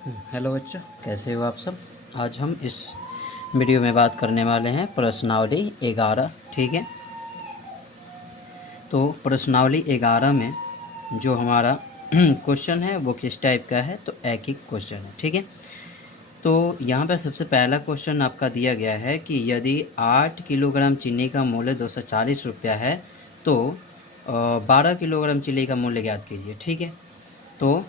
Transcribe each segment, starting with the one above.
Hello बच्चों, कैसे हो आप सब। आज हम इस वीडियो में बात करने वाले हैं प्रश्नावली 11। ठीक है, तो प्रश्नावली 11 में जो हमारा क्वेश्चन है वो किस टाइप का है, तो एक ही क्वेश्चन है। ठीक है, तो यहाँ पर सबसे पहला क्वेश्चन आपका दिया गया है कि यदि 8 किलोग्राम चीनी का मूल्य 240 रुपया है तो 12 किलोग्राम चीनी का मूल्य ज्ञात कीजिए। ठीक है, तो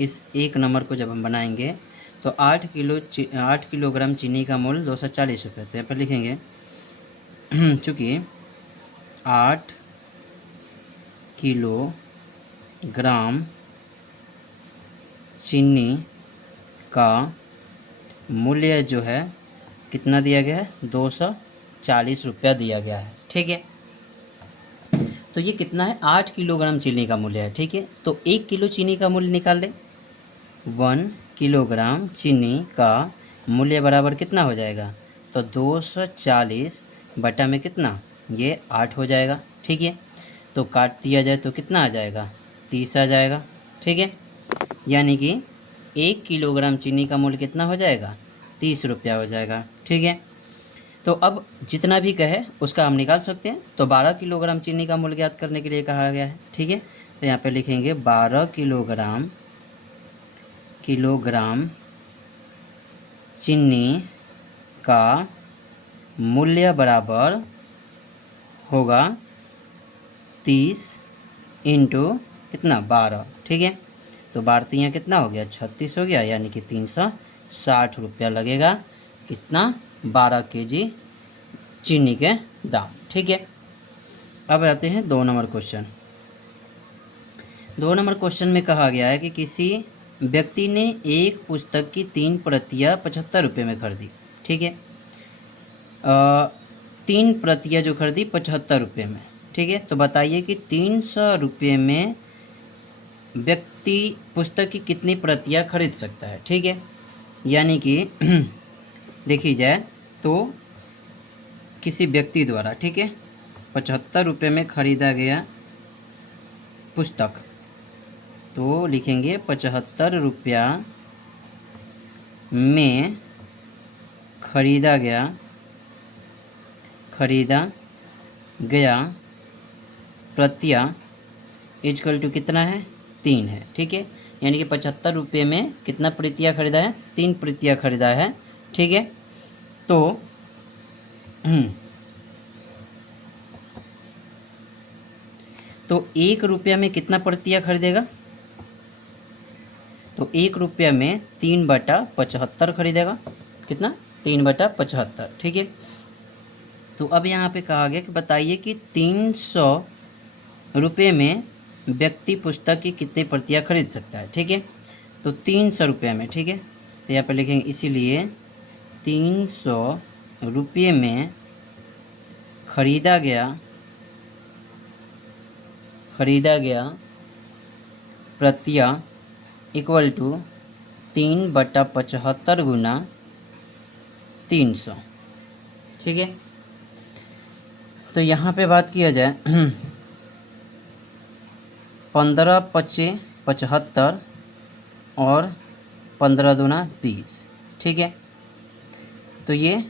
इस एक नंबर को जब हम बनाएंगे तो 8 किलोग्राम चीनी का मूल्य 240 रुपये, तो यहाँ पर लिखेंगे चूँकि 8 किलोग्राम चीनी का मूल्य जो है कितना दिया गया है, 240 रुपया दिया गया है। ठीक है, तो ये कितना है, 8 किलोग्राम चीनी का मूल्य है। ठीक है, तो 1 किलो चीनी का मूल्य निकाल लें। 1 किलोग्राम चीनी का मूल्य बराबर कितना हो जाएगा, तो 240 बटा में कितना, ये 8 हो जाएगा। ठीक है, तो काट दिया जाए तो कितना आ जाएगा, 30 आ जाएगा। ठीक है, यानी कि 1 किलोग्राम चीनी का मूल्य कितना हो जाएगा, 30 रुपया हो जाएगा। ठीक है, तो अब जितना भी कहे उसका हम निकाल सकते हैं। तो 12 किलोग्राम चीनी का मूल्य ज्ञात करने के लिए कहा गया है। ठीक है, तो यहाँ पे लिखेंगे 12 किलोग्राम चीनी का मूल्य बराबर होगा 30 इंटू कितना, 12। ठीक है, तो 12 कितना हो गया, 36 हो गया, यानी कि 360 रुपया लगेगा कितना, 12 केजी चीनी के दाम। ठीक है, अब आते हैं 2 नंबर क्वेश्चन। 2 नंबर क्वेश्चन में कहा गया है कि किसी व्यक्ति ने एक पुस्तक की 3 प्रतियाँ 75 रुपये में खरीदी। ठीक है, 3 प्रतियाँ जो खरीदी 75 रुपये में। ठीक है, तो बताइए कि 300 रुपये में व्यक्ति पुस्तक की कितनी प्रतियाँ खरीद सकता है। ठीक है, यानी कि देखी जाए तो किसी व्यक्ति द्वारा, ठीक है, 75 रुपये में खरीदा गया पुस्तक, तो लिखेंगे 75 रुपया में खरीदा गया प्रतियाँ इजकल टू कितना है, 3 है। ठीक है, यानी कि 75 रुपये में कितना प्रतियाँ खरीदा है, 3 प्रतियाँ खरीदा है। ठीक है, तो तो 1 रुपया में कितना प्रतियाँ खरीदेगा, तो 1 रुपया में 3/75 खरीदेगा। कितना, 3/75। ठीक है, तो अब यहाँ पे कहा गया कि बताइए कि 300 रुपये में व्यक्ति पुस्तक की कितनी प्रतियाँ खरीद सकता है। ठीक है, तो 300 रुपये में, ठीक है, तो यहाँ पे लिखेंगे इसीलिए 300 रुपये में खरीदा गया प्रतियाँ इक्वल टू 3/75 गुना 300। ठीक है, तो यहाँ पे बात किया जाए 15 × 5 = 75 और 15 दूना 20। ठीक है, तो ये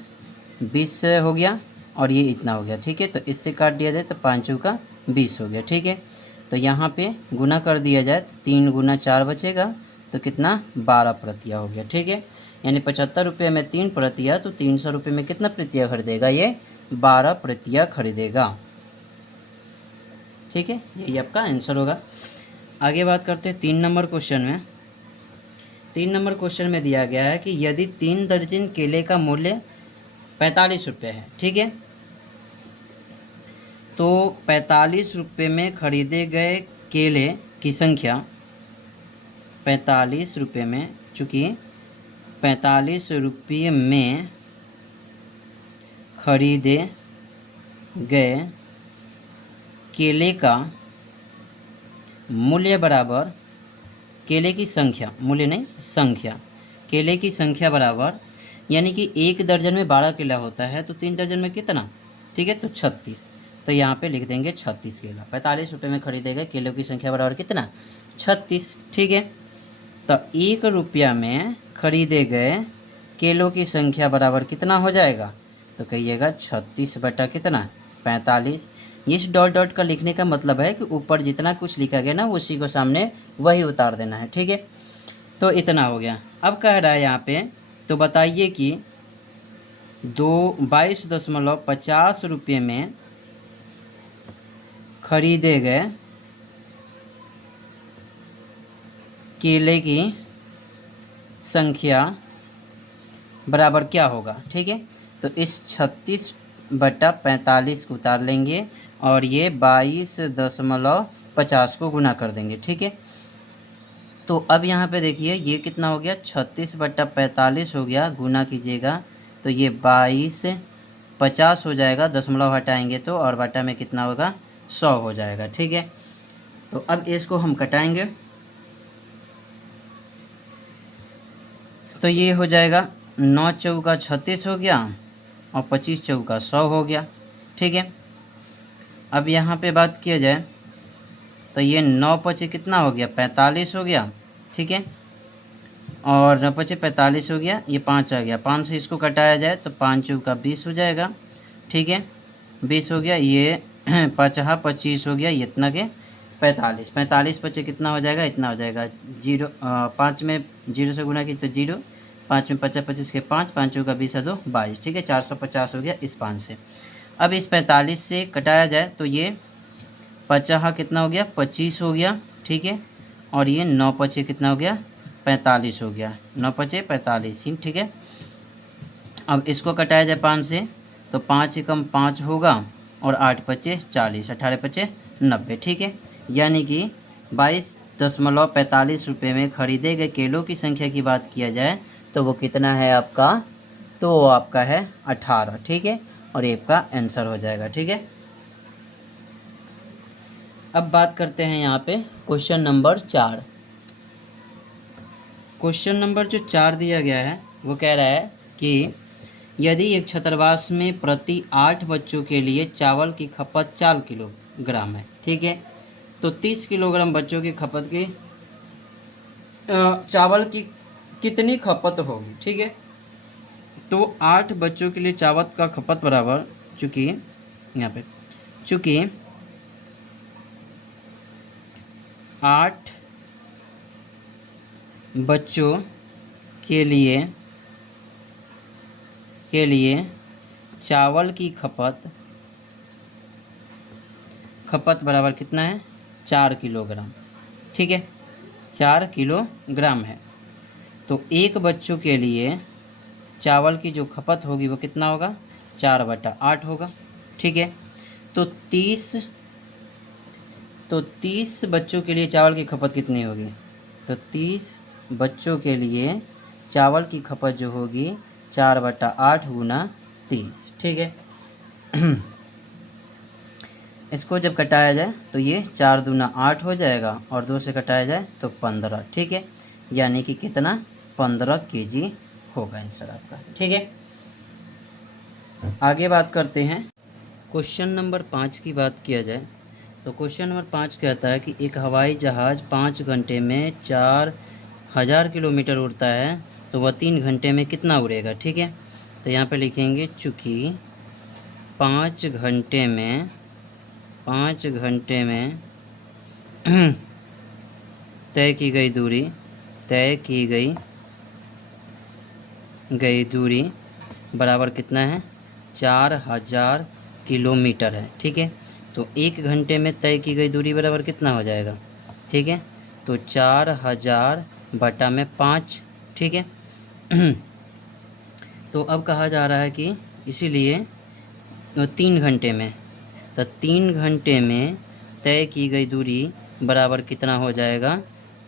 20 हो गया और ये इतना हो गया। ठीक है, तो इससे काट दिया जाए तो 5 का 20 हो गया। ठीक है, तो यहाँ पे गुना कर दिया जाए तो 3 × 4 बचेगा, तो कितना, 12 प्रतियाँ हो गया। ठीक है, यानी 75 रुपये में 3 प्रतियाँ, तो 300 रुपये में कितना प्रतियाँ खरीदेगा, ये 12 प्रतियाँ खरीदेगा। ठीक है, यही आपका आंसर होगा। आगे बात करते हैं 3 नंबर क्वेश्चन में। 3 नंबर क्वेश्चन में दिया गया है कि यदि 3 दर्जन केले का मूल्य 45 रुपये है। ठीक है, तो 45 रुपये में खरीदे गए केले की संख्या 45 रुपये में, चूँकि 45 रुपये में खरीदे गए केले का मूल्य बराबर केले की संख्या, मूल्य नहीं संख्या, केले की संख्या बराबर, यानी कि 1 दर्जन में 12 केला होता है, तो 3 दर्जन में कितना, ठीक है, तो 36। तो यहाँ पे लिख देंगे 36 केला। 45 रुपये में खरीदे गए केलों की संख्या बराबर कितना, 36। ठीक है, तो 1 रुपया में खरीदे गए केलों की संख्या बराबर कितना हो जाएगा? तो कहिएगा 36 बटा कितना, 45। इस डॉट डॉट का लिखने का मतलब है कि ऊपर जितना कुछ लिखा गया ना उसी को सामने वही उतार देना है, ठीक है। तो इतना हो गया। अब कह रहा है यहाँ पे, तो बताइए कि 22.50 रुपये में खरीदे गए केले की संख्या बराबर क्या होगा, ठीक है। तो इस 36/45 को उतार लेंगे और ये 22.50 को गुना कर देंगे, ठीक है। तो अब यहाँ पे देखिए ये कितना हो गया, 36/45 हो गया, गुना कीजिएगा तो ये 22.50 हो जाएगा, दशमलव हटाएंगे तो, और बटा में कितना होगा, 100 हो जाएगा, ठीक है। तो अब इसको हम कटाएंगे तो ये हो जाएगा 9 चौका 36 हो गया और 25 चौका 100 हो गया, ठीक है। अब यहाँ पे बात किया जाए तो ये 9 पचे कितना हो गया, 45 हो गया, ठीक है। और 9 पचे 45 हो गया, ये 5 आ गया, 5 से इसको कटाया जाए तो 5 चौका 20 हो जाएगा, ठीक है। 20 हो गया, ये 5 25 हो गया, ये इतना के 45, 45 पचे कितना हो जाएगा, इतना हो जाएगा, 0 5 में 0 से गुना की तो 0, 5 में 50 25 के 5, 5 चौका 20 2 22, ठीक है। 450 हो गया इस 5 से। अब इस 45 से कटाया जाए तो ये 50 कितना हो गया, 25 हो गया, ठीक है। और ये 9 पचे कितना हो गया, 45 हो गया, 9 पचे 45 ही, ठीक है। अब इसको कटाया जाए 5 से तो 5 कम 5 होगा और 8 पचे 40, 18 पचे 90, ठीक है। यानी कि 22.45 रुपये में खरीदे गए केलों की संख्या की बात किया जाए तो वो कितना है आपका, तो वो आपका है 18, ठीक है। और ये आपका आंसर हो जाएगा, ठीक है। अब बात करते हैं यहाँ पे क्वेश्चन नंबर 4। क्वेश्चन नंबर जो 4 दिया गया है वो कह रहा है कि यदि एक छात्रावास में प्रति 8 बच्चों के लिए चावल की खपत 4 किलोग्राम है, ठीक है। तो 30 किलोग्राम बच्चों की खपत की चावल की कितनी खपत होगी, ठीक है। तो 8 बच्चों के लिए चावल का खपत बराबर, चूँकि यहाँ पे 8 बच्चों के लिए चावल की खपत बराबर कितना है, 4 किलोग्राम, ठीक है। 4 किलोग्राम है तो एक बच्चों के लिए चावल की जो खपत होगी वो कितना होगा, 4/8 होगा, ठीक है। तो 30 बच्चों के लिए चावल की खपत कितनी होगी, तो 30 बच्चों के लिए चावल की खपत जो होगी 4/8 गुना 30, ठीक है। इसको जब कटाया जाए तो ये 4 दूना 8 हो जाएगा और 2 से कटाया जाए तो 15, ठीक है। यानी कि कितना, 15 केजी होगा आंसर आपका, ठीक है। आगे बात करते हैं क्वेश्चन नंबर 5 की बात किया जाए तो क्वेश्चन नंबर 5 कहता है कि एक हवाई जहाज़ 5 घंटे में 4000 किलोमीटर उड़ता है तो वह 3 घंटे में कितना उड़ेगा, ठीक है। तो यहाँ पे लिखेंगे चूँकि 5 घंटे में तय की गई दूरी बराबर कितना है, 4000 किलोमीटर है, ठीक है। तो 1 घंटे में तय की गई दूरी बराबर कितना हो जाएगा, ठीक है। तो 4000 बटा में 5, ठीक है। तो अब कहा जा रहा है कि इसीलिए 3 घंटे में, तो 3 घंटे में तय की गई दूरी बराबर कितना हो जाएगा,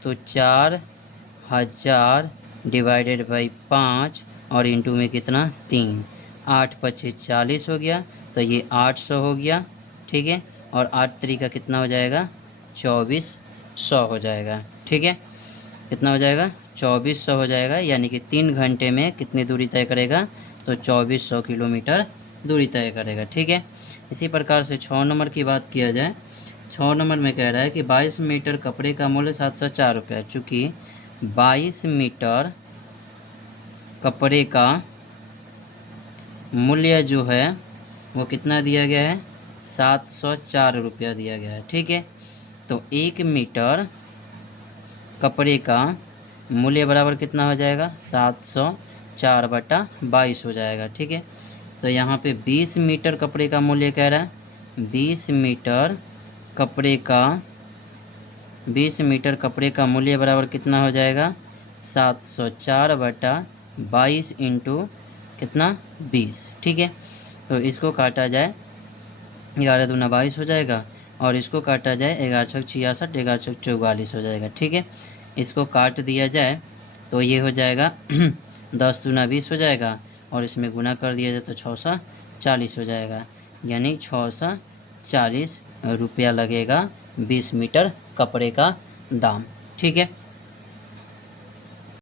तो 4000 डिवाइडेड बाई 5 और इंटू में कितना 3, 8 पचे 40 हो गया तो ये 800 हो गया, ठीक है। और 8 तरीका कितना हो जाएगा, 2400 हो जाएगा, ठीक है। कितना हो जाएगा, 2400 हो जाएगा। यानी कि 3 घंटे में कितनी दूरी तय करेगा, तो 2400 किलोमीटर दूरी तय करेगा, ठीक है। इसी प्रकार से 6 नंबर की बात किया जाए, 6 नंबर में कह रहा है कि 22 मीटर कपड़े का मूल्य 704 रुपये है। चूँकि 22 मीटर कपड़े का मूल्य जो है वो कितना दिया गया है, 704 रुपया दिया गया है। ठीक है, तो 1 मीटर कपड़े का मूल्य बराबर कितना हो जाएगा, 704/22 हो जाएगा। ठीक है, तो यहाँ पे 20 मीटर कपड़े का मूल्य कह रहा है, 20 मीटर कपड़े का मूल्य बराबर कितना हो जाएगा, 704/22 इंटू कितना, 20। ठीक है, तो इसको काटा जाए, 11 दूना 22 हो जाएगा, और इसको काटा जाए 11 छक 66, 11 छक 44 हो जाएगा। ठीक है, इसको काट दिया जाए तो ये हो जाएगा 10 दूना 20 हो जाएगा, और इसमें गुना कर दिया जाए तो 6 40 हो जाएगा, यानी 640 रुपया लगेगा 20 मीटर कपड़े का दाम। ठीक है।